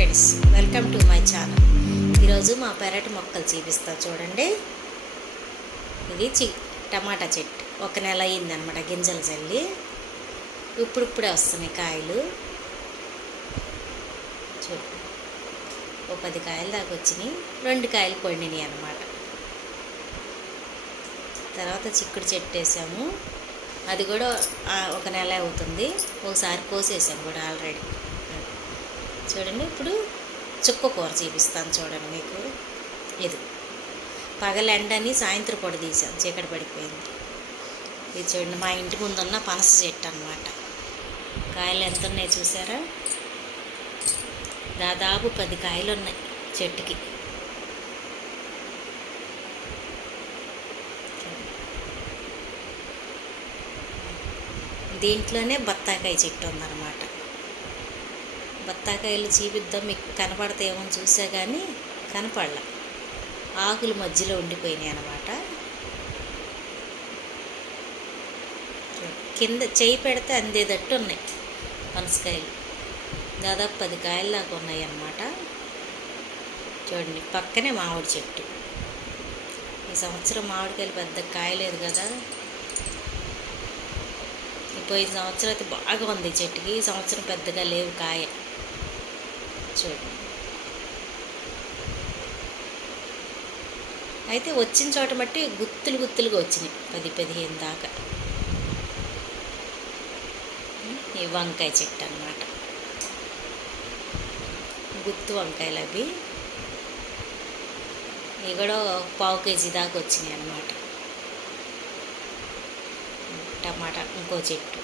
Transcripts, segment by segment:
Friends welcome to my channel ఈరోజు మా పెరటి మొక్కలు చూపిస్తా చూడండి. ఇది చి టమాటా చెట్టు. ఒక నెల అయిందనమాట గింజలు చల్లి ఇప్పుడిప్పుడే వస్తున్నాయి కాయలు. చూడు. ఓ పది కాయలు దాకా వచ్చినాయి. రెండు కాయలు పండినాయి అనమాట తర్వాత చిక్కుడు చెట్టు వేసాము. అది కూడా ఒక నెల అవుతుంది. ఒకసారి కోసేసాము కూడా ఆల్రెడీ. చూడండి. ఇప్పుడు చుక్క కూర చూపిస్తాను చూడండి మీకు. ఇది పగల ఎండని సాయంత్రం పొడి తీసాం. చీకటి పడిపోయింది. ఇది చూడండి మా ఇంటి ముందున్న పనస చెట్టు అనమాట కాయలు ఎంత ఉన్నాయి చూసారా? దాదాపు పది కాయలు ఉన్నాయి చెట్టుకి. దీంట్లోనే బత్తాకాయ చెట్టు ఉందన్నమాట. బత్తాకాయలు చూపిద్దాం మీకు కనపడతాయేమో చూసా కానీ కనపడలా. ఆకులు మధ్యలో ఉండిపోయినాయి అన్నమాట. కింద చేయి పెడితే అందేటట్టు ఉన్నాయి పనసకాయలు. దాదాపు పది కాయలు దాకా ఉన్నాయి అన్నమాట. చూడండి పక్కనే మామిడి చెట్టు. ఈ సంవత్సరం మామిడికాయలు పెద్ద కాయలేదు కదా. పోయిన సంవత్సరం అయితే బాగా ఉంది చెట్టుకి. ఈ సంవత్సరం పెద్దగా లేవు కాయ. చూడండి అయితే వచ్చిన చోట మట్టి గుత్తులు గుత్తులుగా వచ్చినాయి పది పదిహేను దాకా. ఈ వంకాయ చెట్టు అన్నమాట. గుత్తు వంకాయలు అవి. ఇవి కూడా పావు కేజీ దాకా వచ్చినాయి అన్నమాట. టమాటా ఇంకో చెట్టు.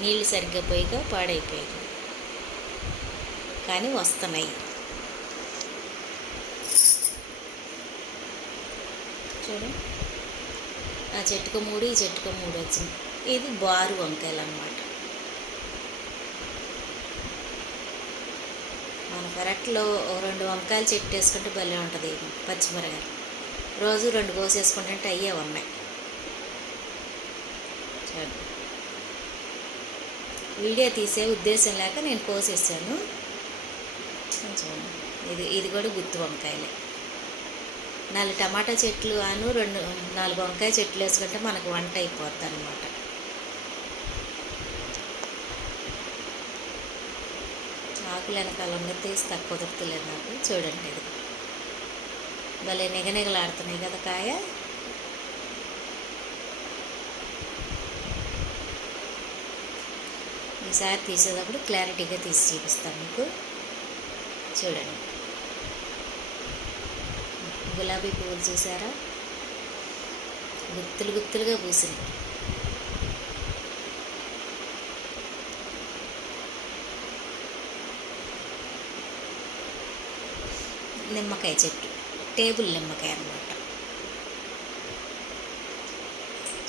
నీళ్ళు సరిగ్గా పోయిగా పాడైపోయింది. కానీ వస్తున్నాయి. చూడు. ఆ చెట్టుకు మూడు ఈ చెట్టుకు మూడు వచ్చింది. ఇది బారు వంకాయలు అన్నమాట మన పెరట్లో రెండు వంకాయలు చెట్టు వేసుకుంటే భలే ఉంటుంది. పచ్చిమిరకాయ. రోజు రెండు కోసేసుకుంటే అయ్యే ఉన్నాయి. వీడియో తీసే ఉద్దేశం లేక నేను కోసేసాను. ఇది ఇది కూడా గుత్తి వంకాయలే. నాలుగు టమాటా చెట్లు అను రెండు నాలుగు వంకాయ చెట్లు వేసుకుంటే మనకు వంట అయిపోద్ది అనమాట ఆకులు వెనకాల ఉన్న తీసి తక్కువ దొరుకుతలేదు నాకు. చూడండి ఇది. భలే నిగనిగలాడుతున్నాయి కదా కాయ. ఈసారి తీసేటప్పుడు క్లారిటీగా తీసి చూపిస్తాను మీకు. చూడండి. గులాబీ పువ్వులు చూసారా? గుత్తులు గుత్తులుగా పూసినాయి నిమ్మకాయ చెట్టు. టేబుల్ నిమ్మకాయ అన్నమాట.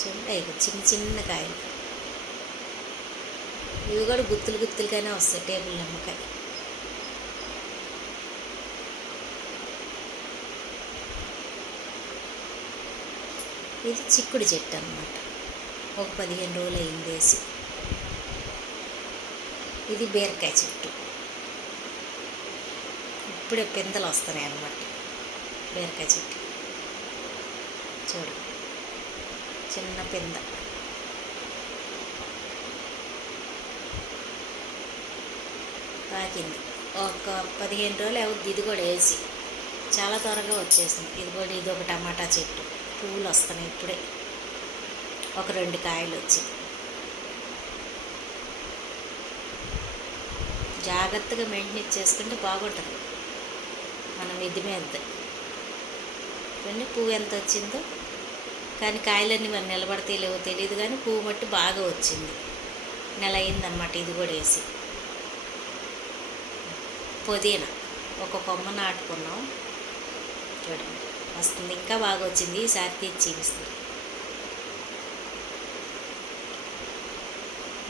చూడండి చిన్న చిన్న కాయలు. ఇవి కూడా గుత్తులు గుత్తులుగానే వస్తాయి టేబుల్ నిమ్మకాయ ఇది చిక్కుడు చెట్టు అన్నమాట. ఒక పదిహేను రోజులు అయింది వేసి. ఇది బీరకాయ చెట్టు. ఇప్పుడే పిందెలు వస్తున్నాయి అన్నమాట. బీరకాయ చెట్టు. చూడు. చిన్న పింద. తాకింది. ఒక పదిహేను రోజులు అవుద్ది. ఇది కూడా వేసి. చాలా త్వరగా వచ్చేసింది. ఇది కూడా ఇది ఒక టమాటా చెట్టు. పువ్వులు వస్తున్నాయి ఇప్పుడే. ఒక రెండు కాయలు వచ్చి జాగ్రత్తగా మెయింటెనెన్స్ చేసుకుంటే బాగుంటుంది. మనం ఇది మీద చూడండి పువ్వు ఎంత వచ్చిందో కానీ కాయలన్నీ మనం నిలబడితే లేవో తెలియదు కానీ పువ్వు మట్టి బాగా వచ్చింది. నెల అయిందన్నమాట ఇది కూడా వేసి. పుదీనా ఒక కొమ్మ నాటుకున్నాం. చూడండి. వస్తుంది. ఇంకా బాగా వచ్చింది ఈసారి తీసి చూపిస్తుంది.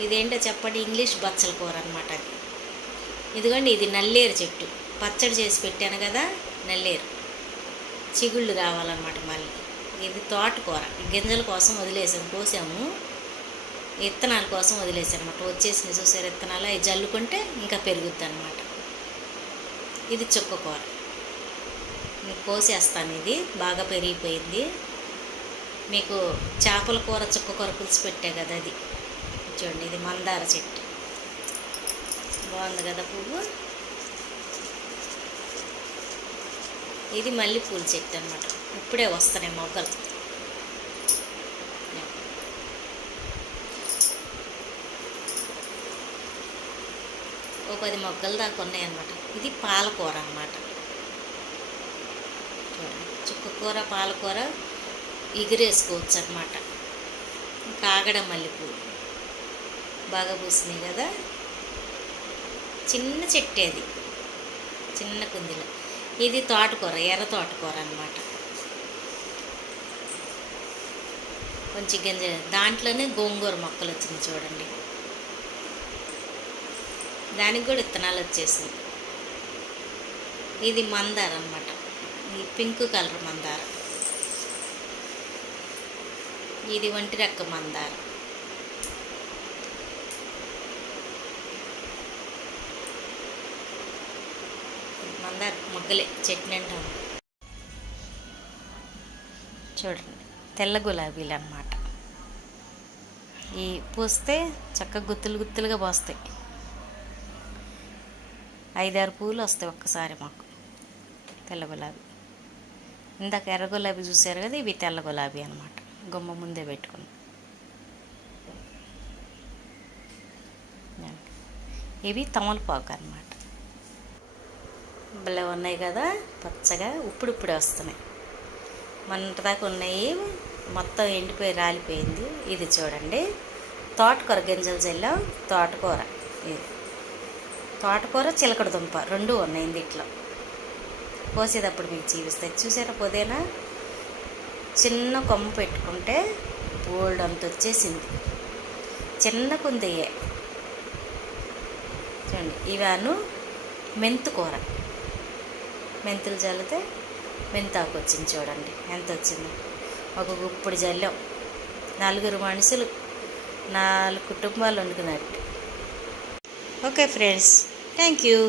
ఇదేంటో చెప్పండి. ఇంగ్లీష్ బచ్చల కూర అనమాట అది. ఇదిగోండి ఇది నల్లేరు చెట్టు. పచ్చడి చేసి పెట్టాను కదా నల్లేరు. చిగుళ్ళు కావాలన్నమాట మళ్ళీ. ఇది తోటకూర. గింజల కోసం వదిలేసాము కోసాము. విత్తనాల కోసం వదిలేసాను అనమాట వచ్చేసింది చూసారు విత్తనాలు అవి జల్లుకుంటే ఇంకా పెరుగుద్ది అనమాట ఇది చుక్క కూర. కోసేస్తాను ఇది. బాగా పెరిగిపోయింది. మీకు చేపల కూర చుక్క కూర పులుసు పెట్టే కదా అది. చూడండి ఇది మందార చెట్టు. బాగుంది కదా పువ్వు? ఇది మళ్ళీ పూల చెట్టు అనమాట ఇప్పుడే వస్తున్నాయి మొగ్గలు. ఓ పది మొగ్గలు దాకా ఉన్నాయి అనమాట ఇది పాలకూర అనమాట చుక్కకూర పాలకూర ఎగిరేసుకోవచ్చు అనమాట కాగడ మల్లెపూలు. బాగా పూసినాయి కదా? చిన్న చెట్టు అది. చిన్న కుందిలో. ఇది తోటకూర ఎర్ర తోటకూర అనమాట కొంచెం గింజ దాంట్లోనే గోంగూర మొక్కలు వచ్చింది చూడండి. దానికి కూడా విత్తనాలు వచ్చేసింది ఇది మందార అనమాట ఈ పింక్ కలర్ మందార. ఇది వంటి రెక్క మందార. మందార మొగ్గలే చెట్టు అంటాం. చూడండి తెల్ల గులాబీలు అన్నమాట. ఈ పూస్తే చక్కగా గుత్తులు గుత్తులుగా పోస్తాయి. ఐదారు పూలు వస్తాయి ఒక్కసారి మాకు తెల్ల గులాబీ. ఇందాక ఎర్ర గులాబీ చూసారు కదా ఇవి తెల్ల గులాబీ అనమాట గుమ్మ ముందే పెట్టుకున్నాం ఇవి తమలపాకు అనమాట భలే ఉన్నాయి కదా పచ్చగా ఇప్పుడిప్పుడే వస్తున్నాయి. మొన్నటిదాకా ఉన్నాయి మొత్తం ఎండిపోయి రాలిపోయింది. ఇది చూడండి తోటకూర గింజలు చల్లాం తోటకూర. ఇది తోటకూర చిలకడ దుంప రెండు ఉన్నాయి దీంట్లో కోసేటప్పుడు మీకు చూపిస్తాయి చూసారా పొదేనా? చిన్న కొమ్మ పెట్టుకుంటే బోల్డ్ అంత వచ్చేసింది. చిన్న కుందయ్యే చూడండి ఇవాను మెంతు కూర. మెంతులు చల్లితే మెంతాకు వచ్చింది చూడండి ఎంత వచ్చింది? ఒక గుప్పుడు జల్లాం నలుగురు మనుషులు నాలుగు కుటుంబాలు వండుకున్నట్టు ఓకే ఫ్రెండ్స్ థ్యాంక్ యూ.